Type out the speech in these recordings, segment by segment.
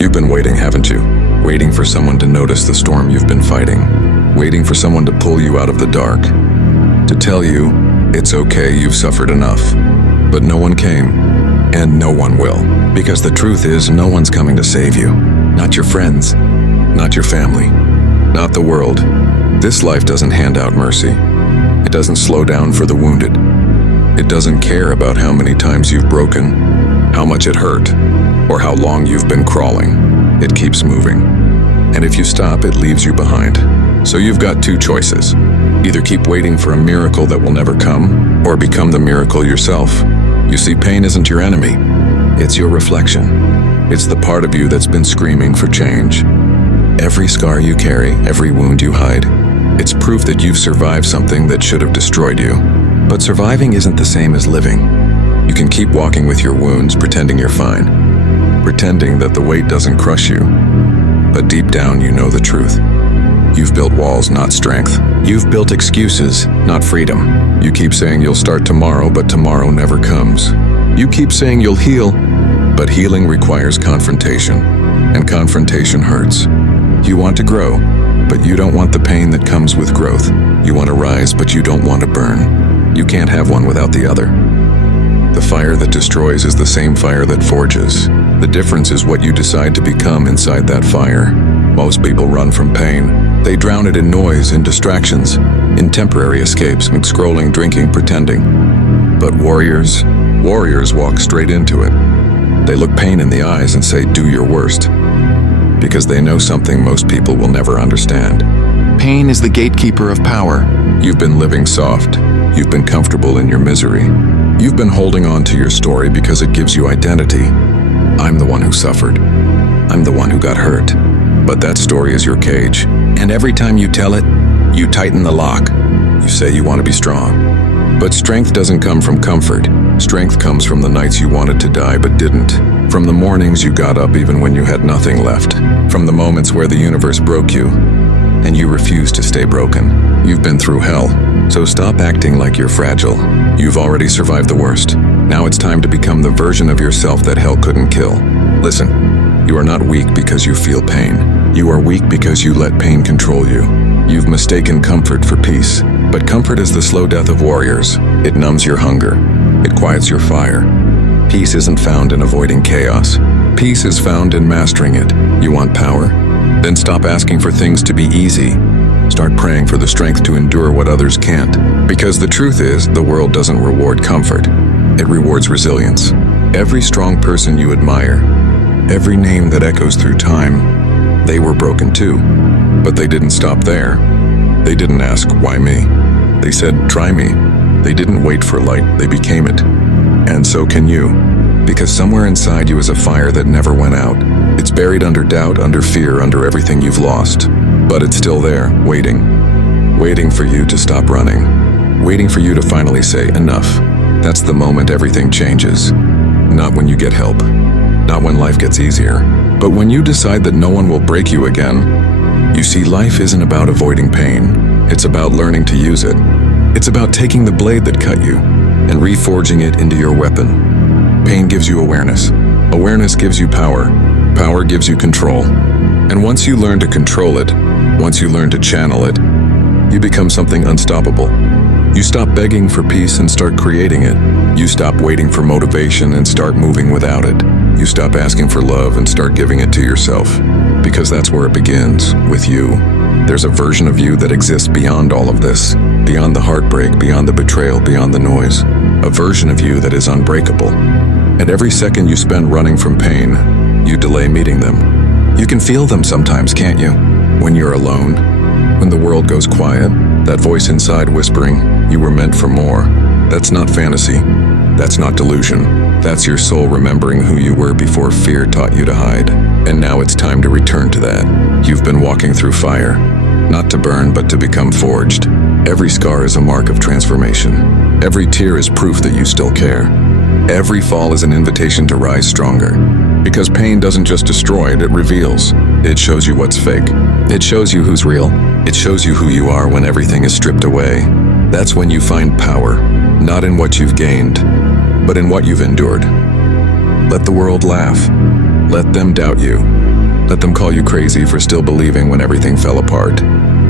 You've been waiting, haven't you? Waiting for someone to notice the storm you've been fighting. Waiting for someone to pull you out of the dark. To tell you, it's okay, you've suffered enough. But no one came, and no one will. Because the truth is, no one's coming to save you. Not your friends, not your family, not the world. This life doesn't hand out mercy. It doesn't slow down for the wounded. It doesn't care about how many times you've broken, how much it hurt, or how long you've been crawling. It keeps moving. And if you stop, it leaves you behind. So you've got two choices. Either keep waiting for a miracle that will never come, or become the miracle yourself. You see, pain isn't your enemy. It's your reflection. It's the part of you that's been screaming for change. Every scar you carry, every wound you hide, it's proof that you've survived something that should have destroyed you. But surviving isn't the same as living. You can keep walking with your wounds, pretending you're fine, pretending that the weight doesn't crush you. But deep down, you know the truth. You've built walls, not strength. You've built excuses, not freedom. You keep saying you'll start tomorrow, but tomorrow never comes. You keep saying you'll heal, but healing requires confrontation, and confrontation hurts. You want to grow, but you don't want the pain that comes with growth. You want to rise, but you don't want to burn. You can't have one without the other. The fire that destroys is the same fire that forges. The difference is what you decide to become inside that fire. Most people run from pain. They drown it in noise, in distractions, in temporary escapes, in scrolling, drinking, pretending. But warriors walk straight into it. They look pain in the eyes and say, do your worst. Because they know something most people will never understand. Pain is the gatekeeper of power. You've been living soft. You've been comfortable in your misery. You've been holding on to your story because it gives you identity. I'm the one who suffered. I'm the one who got hurt. But that story is your cage. And every time you tell it, you tighten the lock. You say you want to be strong. But strength doesn't come from comfort. Strength comes from the nights you wanted to die but didn't. From the mornings you got up even when you had nothing left. From the moments where the universe broke you, and you refused to stay broken. You've been through hell, so stop acting like you're fragile. You've already survived the worst. Now it's time to become the version of yourself that hell couldn't kill. Listen, you are not weak because you feel pain. You are weak because you let pain control you. You've mistaken comfort for peace. But comfort is the slow death of warriors. It numbs your hunger. It quiets your fire. Peace isn't found in avoiding chaos. Peace is found in mastering it. You want power? Then stop asking for things to be easy. Start praying for the strength to endure what others can't. Because the truth is, the world doesn't reward comfort. It rewards resilience. Every strong person you admire, every name that echoes through time, they were broken too. But they didn't stop there. They didn't ask, why me? They said, try me. They didn't wait for light, they became it. And so can you. Because somewhere inside you is a fire that never went out. It's buried under doubt, under fear, under everything you've lost. But it's still there, waiting. Waiting for you to stop running. Waiting for you to finally say, enough. That's the moment everything changes. Not when you get help. Not when life gets easier. But when you decide that no one will break you again. You see, life isn't about avoiding pain. It's about learning to use it. It's about taking the blade that cut you and reforging it into your weapon. Pain gives you awareness. Awareness gives you power. Power gives you control. And once you learn to control it, once you learn to channel it, you become something unstoppable. You stop begging for peace and start creating it. You stop waiting for motivation and start moving without it. You stop asking for love and start giving it to yourself. Because that's where it begins, with you. There's a version of you that exists beyond all of this, beyond the heartbreak, beyond the betrayal, beyond the noise. A version of you that is unbreakable. And every second you spend running from pain, you delay meeting them. You can feel them sometimes, can't you? When you're alone, when the world goes quiet, that voice inside whispering, you were meant for more. That's not fantasy. That's not delusion. That's your soul remembering who you were before fear taught you to hide. And now it's time to return to that. You've been walking through fire, not to burn, but to become forged. Every scar is a mark of transformation. Every tear is proof that you still care. Every fall is an invitation to rise stronger. Because pain doesn't just destroy it reveals. It shows you what's fake. It shows you who's real. It shows you who you are when everything is stripped away. That's when you find power, not in what you've gained, but in what you've endured. Let the world laugh. Let them doubt you. Let them call you crazy for still believing when everything fell apart.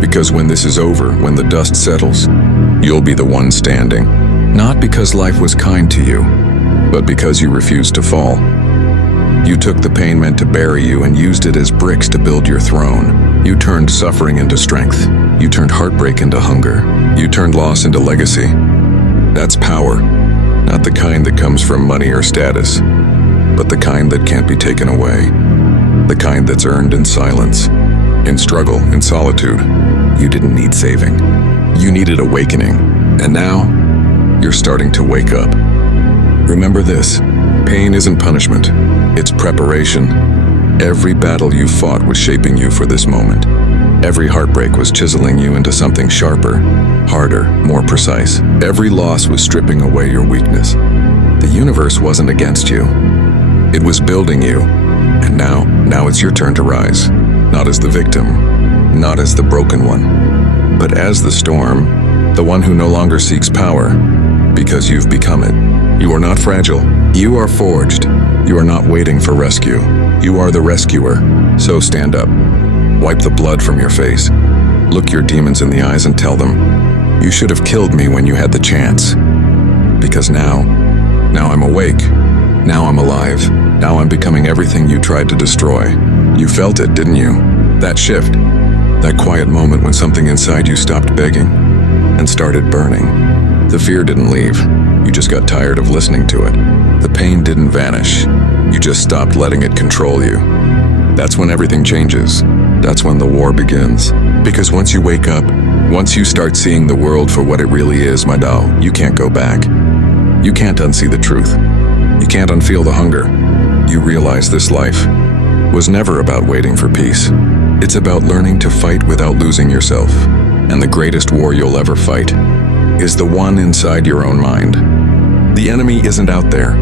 Because when this is over, when the dust settles, you'll be the one standing. Not because life was kind to you, but because you refused to fall. You took the pain meant to bury you and used it as bricks to build your throne. You turned suffering into strength. You turned heartbreak into hunger. You turned loss into legacy. That's power, not the kind that comes from money or status, but the kind that can't be taken away. The kind that's earned in silence, in struggle, in solitude. You didn't need saving. You needed awakening. And now, you're starting to wake up. Remember this, pain isn't punishment, it's preparation. Every battle you fought was shaping you for this moment. Every heartbreak was chiseling you into something sharper, harder, more precise. Every loss was stripping away your weakness. The universe wasn't against you. It was building you. And now it's your turn to rise. Not as the victim, not as the broken one, but as the storm, the one who no longer seeks power, because you've become it. You are not fragile. You are forged. You are not waiting for rescue. You are the rescuer. So stand up. Wipe the blood from your face. Look your demons in the eyes and tell them, you should have killed me when you had the chance. Because now I'm awake. Now I'm alive. Now I'm becoming everything you tried to destroy. You felt it, didn't you? That shift. That quiet moment when something inside you stopped begging and started burning. The fear didn't leave. You just got tired of listening to it. The pain didn't vanish. You just stopped letting it control you. That's when everything changes. That's when the war begins. Because once you wake up, once you start seeing the world for what it really is, my doll, you can't go back. You can't unsee the truth. You can't unfeel the hunger. You realize this life was never about waiting for peace. It's about learning to fight without losing yourself. And the greatest war you'll ever fight is the one inside your own mind. The enemy isn't out there.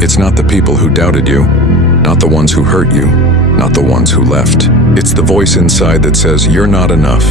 It's not the people who doubted you, not the ones who hurt you, not the ones who left. It's the voice inside that says you're not enough,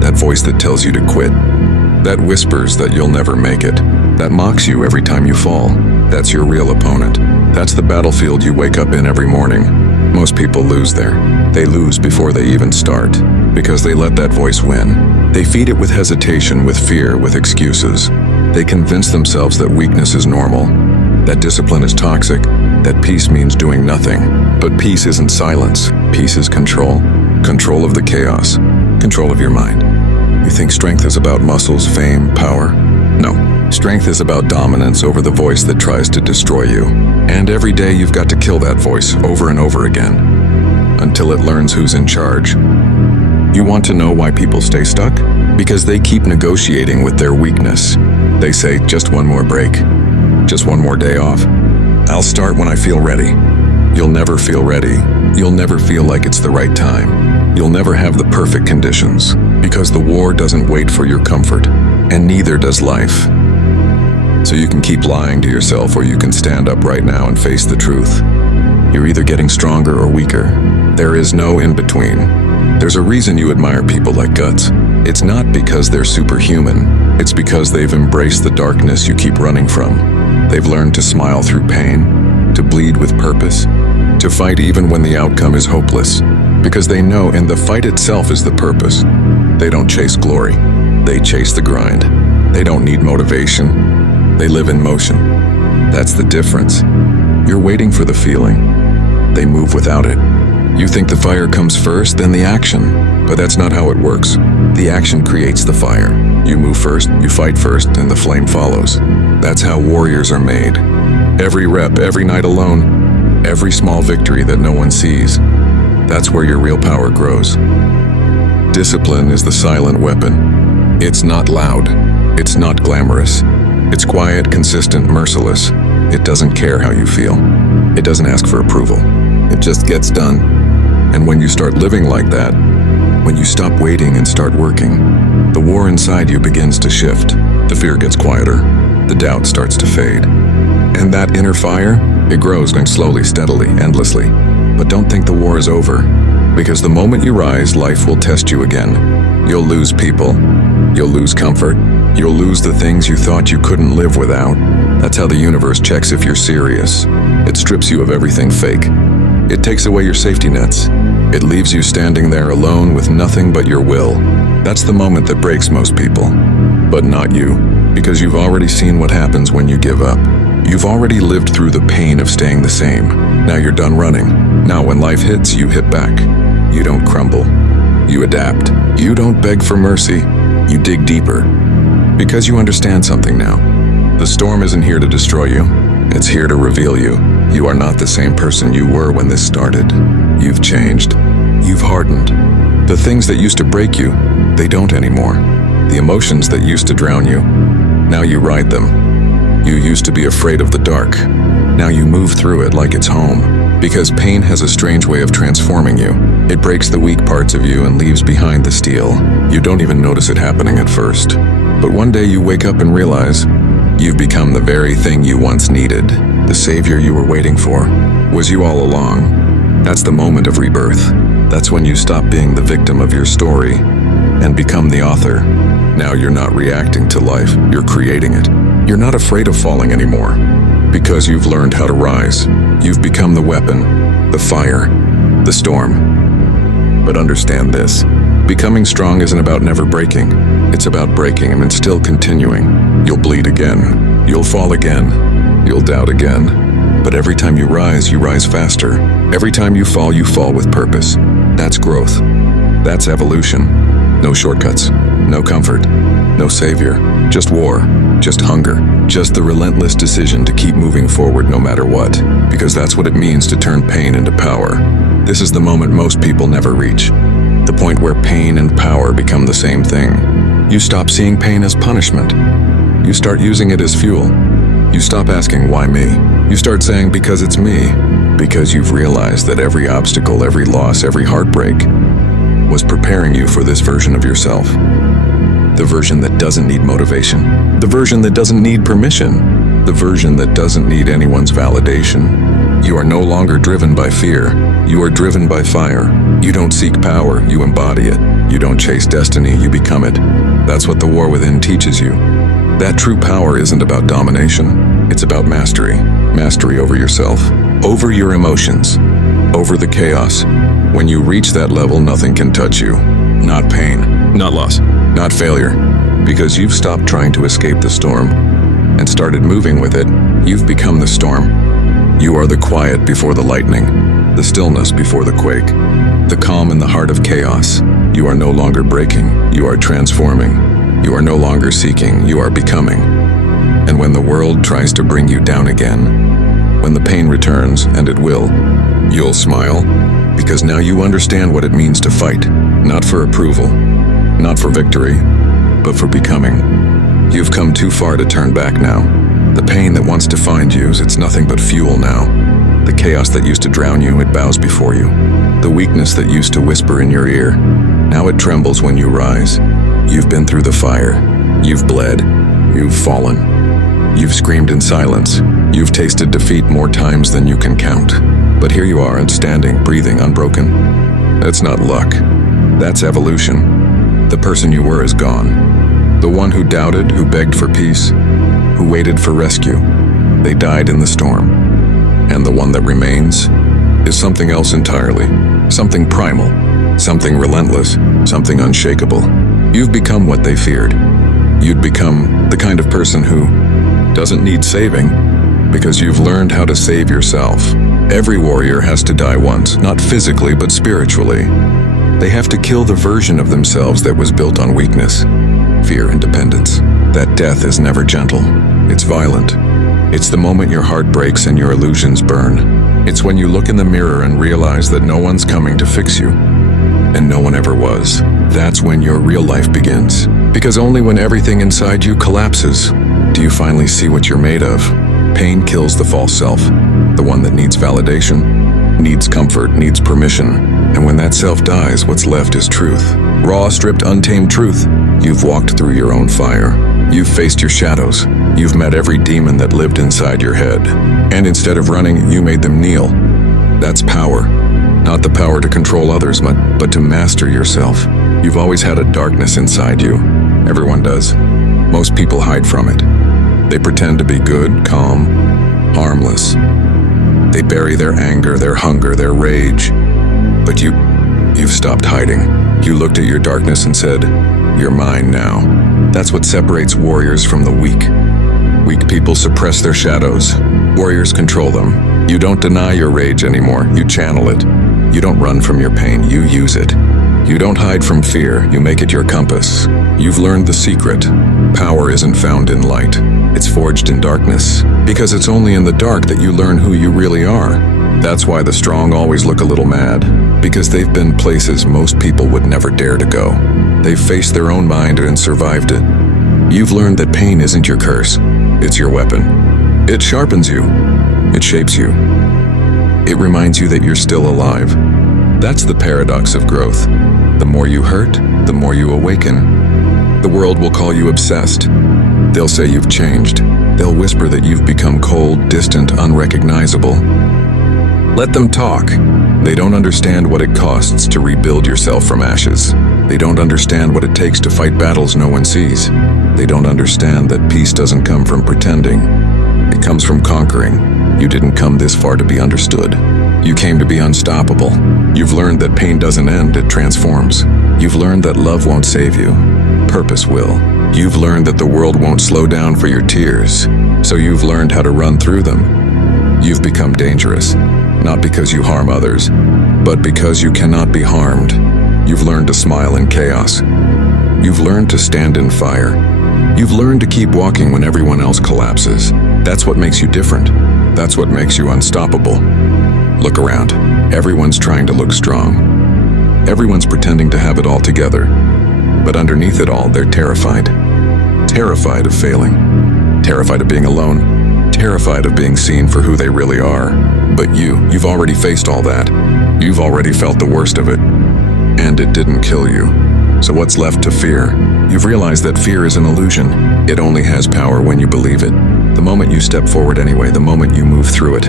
that voice that tells you to quit, that whispers that you'll never make it, that mocks you every time you fall. That's your real opponent. That's the battlefield you wake up in every morning. Most people lose there. They lose before they even start, because they let that voice win. They feed it with hesitation, with fear, with excuses. They convince themselves that weakness is normal, that discipline is toxic, that peace means doing nothing. But peace isn't silence. Peace is control. Control of the chaos. Control of your mind. You think strength is about muscles, fame, power? No. Strength is about dominance over the voice that tries to destroy you. And every day you've got to kill that voice over and over again, until it learns who's in charge. You want to know why people stay stuck? Because they keep negotiating with their weakness. They say, just one more break, just one more day off. I'll start when I feel ready. You'll never feel ready. You'll never feel like it's the right time. You'll never have the perfect conditions, because the war doesn't wait for your comfort, and neither does life. So you can keep lying to yourself, or you can stand up right now and face the truth. You're either getting stronger or weaker. There is no in-between. There's a reason you admire people like Guts. It's not because they're superhuman. It's because they've embraced the darkness you keep running from. They've learned to smile through pain, to bleed with purpose, to fight even when the outcome is hopeless. Because they know, and the fight itself is the purpose. They don't chase glory. They chase the grind. They don't need motivation. They live in motion. That's the difference. You're waiting for the feeling. They move without it. You think the fire comes first, then the action. But that's not how it works. The action creates the fire. You move first, you fight first, and the flame follows. That's how warriors are made. Every rep, every night alone, every small victory that no one sees. That's where your real power grows. Discipline is the silent weapon. It's not loud. It's not glamorous. It's quiet, consistent, merciless. It doesn't care how you feel. It doesn't ask for approval. It just gets done. And when you start living like that, when you stop waiting and start working, the war inside you begins to shift. The fear gets quieter. The doubt starts to fade. And that inner fire, it grows going slowly, steadily, endlessly. But don't think the war is over, because the moment you rise, life will test you again. You'll lose people. You'll lose comfort. You'll lose the things you thought you couldn't live without. That's how the universe checks if you're serious. It strips you of everything fake. It takes away your safety nets. It leaves you standing there alone with nothing but your will. That's the moment that breaks most people. But not you, because you've already seen what happens when you give up. You've already lived through the pain of staying the same. Now you're done running. Now when life hits, you hit back. You don't crumble. You adapt. You don't beg for mercy. You dig deeper. Because you understand something now. The storm isn't here to destroy you. It's here to reveal you. You are not the same person you were when this started. You've changed. You've hardened. The things that used to break you, they don't anymore. The emotions that used to drown you, now you ride them. You used to be afraid of the dark. Now you move through it like it's home. Because pain has a strange way of transforming you. It breaks the weak parts of you and leaves behind the steel. You don't even notice it happening at first. But one day you wake up and realize you've become the very thing you once needed. The savior you were waiting for was you all along. That's the moment of rebirth. That's when you stop being the victim of your story and become the author. Now you're not reacting to life, you're creating it. You're not afraid of falling anymore because you've learned how to rise. You've become the weapon, the fire, the storm. But understand this, becoming strong isn't about never breaking. It's about breaking and then still continuing. You'll bleed again. You'll fall again. You'll doubt again. But every time you rise faster. Every time you fall with purpose. That's growth. That's evolution. No shortcuts. No comfort. No savior. Just war. Just hunger. Just the relentless decision to keep moving forward no matter what. Because that's what it means to turn pain into power. This is the moment most people never reach. The point where pain and power become the same thing. You stop seeing pain as punishment. You start using it as fuel. You stop asking, why me? You start saying, because it's me. Because you've realized that every obstacle, every loss, every heartbreak was preparing you for this version of yourself. The version that doesn't need motivation. The version that doesn't need permission. The version that doesn't need anyone's validation. You are no longer driven by fear. You are driven by fire. You don't seek power, you embody it. You don't chase destiny, you become it. That's what the war within teaches you. That true power isn't about domination. It's about mastery. Mastery over yourself, over your emotions, over the chaos. When you reach that level, nothing can touch you. Not pain, not loss, not failure. Because you've stopped trying to escape the storm and started moving with it. You've become the storm. You are the quiet before the lightning, the stillness before the quake, the calm in the heart of chaos. You are no longer breaking, you are transforming. You are no longer seeking, you are becoming. And when the world tries to bring you down again, when the pain returns, and it will, you'll smile, because now you understand what it means to fight, not for approval, not for victory, but for becoming. You've come too far to turn back now. The pain that wants to find you, it's nothing but fuel now. The chaos that used to drown you, it bows before you. The weakness that used to whisper in your ear, now it trembles when you rise. You've been through the fire. You've bled. You've fallen. You've screamed in silence. You've tasted defeat more times than you can count. But here you are, and standing, breathing, unbroken. That's not luck. That's evolution. The person you were is gone. The one who doubted, who begged for peace, who waited for rescue, they died in the storm. And the one that remains is something else entirely. Something primal. Something relentless. Something unshakable. You've become what they feared. You'd become the kind of person who doesn't need saving because you've learned how to save yourself. Every warrior has to die once, not physically but spiritually. They have to kill the version of themselves that was built on weakness, fear, and dependence. That death is never gentle. It's violent. It's the moment your heart breaks and your illusions burn. It's when you look in the mirror and realize that no one's coming to fix you. And no one ever was. That's when your real life begins. Because only when everything inside you collapses do you finally see what you're made of. Pain kills the false self, the one that needs validation, needs comfort, needs permission. And when that self dies, what's left is truth. Raw, stripped, untamed truth. You've walked through your own fire. You've faced your shadows. You've met every demon that lived inside your head. And instead of running, you made them kneel. That's power. Not the power to control others, but to master yourself. You've always had a darkness inside you. Everyone does. Most people hide from it. They pretend to be good, calm, harmless. They bury their anger, their hunger, their rage. But you've stopped hiding. You looked at your darkness and said, "You're mine now." That's what separates warriors from the weak. Weak people suppress their shadows. Warriors control them. You don't deny your rage anymore. You channel it. You don't run from your pain. You use it. You don't hide from fear. You make it your compass. You've learned the secret. Power isn't found in light. It's forged in darkness. Because it's only in the dark that you learn who you really are. That's why the strong always look a little mad. Because they've been places most people would never dare to go. They've faced their own mind and survived it. You've learned that pain isn't your curse. It's your weapon. It sharpens you. It shapes you. It reminds you that you're still alive. That's the paradox of growth. The more you hurt, the more you awaken. The world will call you obsessed. They'll say you've changed. They'll whisper that you've become cold, distant, unrecognizable. Let them talk. They don't understand what it costs to rebuild yourself from ashes. They don't understand what it takes to fight battles no one sees. They don't understand that peace doesn't come from pretending. It comes from conquering. You didn't come this far to be understood. You came to be unstoppable. You've learned that pain doesn't end, it transforms. You've learned that love won't save you. Purpose will. You've learned that the world won't slow down for your tears. So you've learned how to run through them. You've become dangerous. Not because you harm others, but because you cannot be harmed. You've learned to smile in chaos. You've learned to stand in fire. You've learned to keep walking when everyone else collapses. That's what makes you different. That's what makes you unstoppable. Look around. Everyone's trying to look strong. Everyone's pretending to have it all together. But underneath it all, they're terrified. Terrified of failing. Terrified of being alone. Terrified of being seen for who they really are. But you've already faced all that. You've already felt the worst of it. And it didn't kill you. So what's left to fear? You've realized that fear is an illusion. It only has power when you believe it. The moment you step forward anyway, the moment you move through it,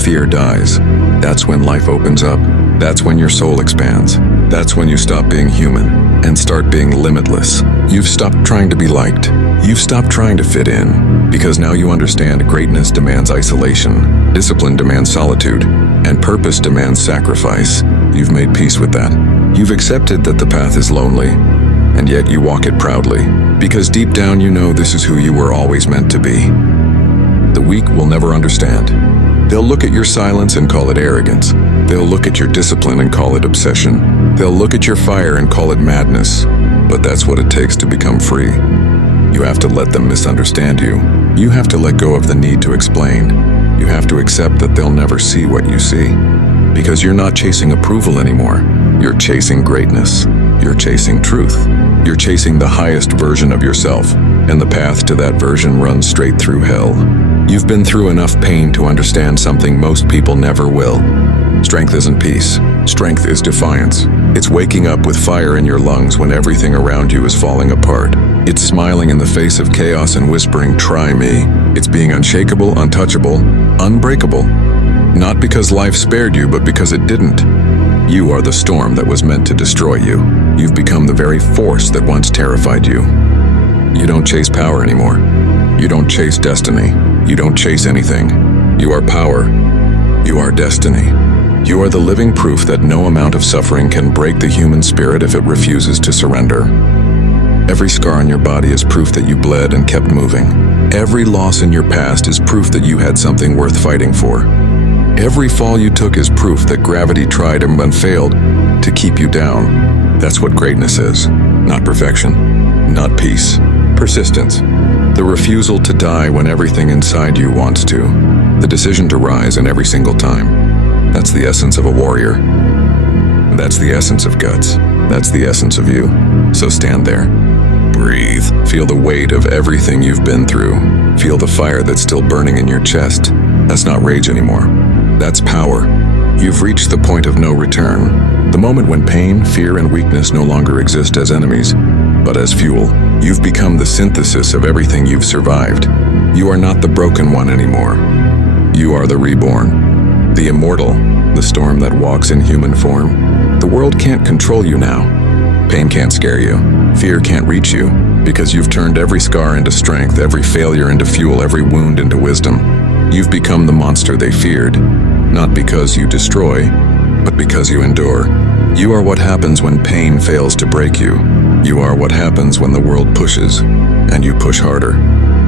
fear dies. That's when life opens up. That's when your soul expands. That's when you stop being human and start being limitless. You've stopped trying to be liked. You've stopped trying to fit in, because now you understand greatness demands isolation, discipline demands solitude, and purpose demands sacrifice. You've made peace with that. You've accepted that the path is lonely, and yet you walk it proudly, because deep down you know this is who you were always meant to be. The weak will never understand. They'll look at your silence and call it arrogance. They'll look at your discipline and call it obsession. They'll look at your fire and call it madness. But that's what it takes to become free. You have to let them misunderstand you. You have to let go of the need to explain. You have to accept that they'll never see what you see. Because you're not chasing approval anymore. You're chasing greatness. You're chasing truth. You're chasing the highest version of yourself, and the path to that version runs straight through hell. You've been through enough pain to understand something most people never will. Strength isn't peace. Strength is defiance. It's waking up with fire in your lungs when everything around you is falling apart. It's smiling in the face of chaos and whispering, "Try me." It's being unshakable, untouchable, unbreakable. Not because life spared you, but because it didn't. You are the storm that was meant to destroy you. You've become the very force that once terrified you. You don't chase power anymore. You don't chase destiny. You don't chase anything. You are power. You are destiny. You are the living proof that no amount of suffering can break the human spirit if it refuses to surrender. Every scar on your body is proof that you bled and kept moving. Every loss in your past is proof that you had something worth fighting for. Every fall you took is proof that gravity tried and failed to keep you down. That's what greatness is. Not perfection, not peace. Persistence. The refusal to die when everything inside you wants to. The decision to rise in every single time. That's the essence of a warrior. That's the essence of guts. That's the essence of you. So stand there. Breathe. Feel the weight of everything you've been through. Feel the fire that's still burning in your chest. That's not rage anymore. That's power. You've reached the point of no return. The moment when pain, fear, and weakness no longer exist as enemies, but as fuel. You've become the synthesis of everything you've survived. You are not the broken one anymore. You are the reborn, the immortal, the storm that walks in human form. The world can't control you now. Pain can't scare you. Fear can't reach you, because you've turned every scar into strength, every failure into fuel, every wound into wisdom. You've become the monster they feared. Not because you destroy, but because you endure. You are what happens when pain fails to break you. You are what happens when the world pushes, and you push harder.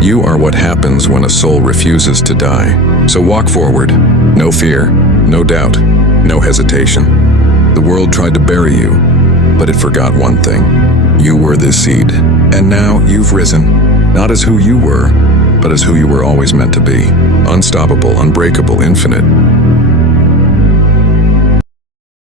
You are what happens when a soul refuses to die. So walk forward. No fear, no doubt, no hesitation. The world tried to bury you, but it forgot one thing. You were this seed, and now you've risen, not as who you were, but as who you were always meant to be. Unstoppable, unbreakable, infinite.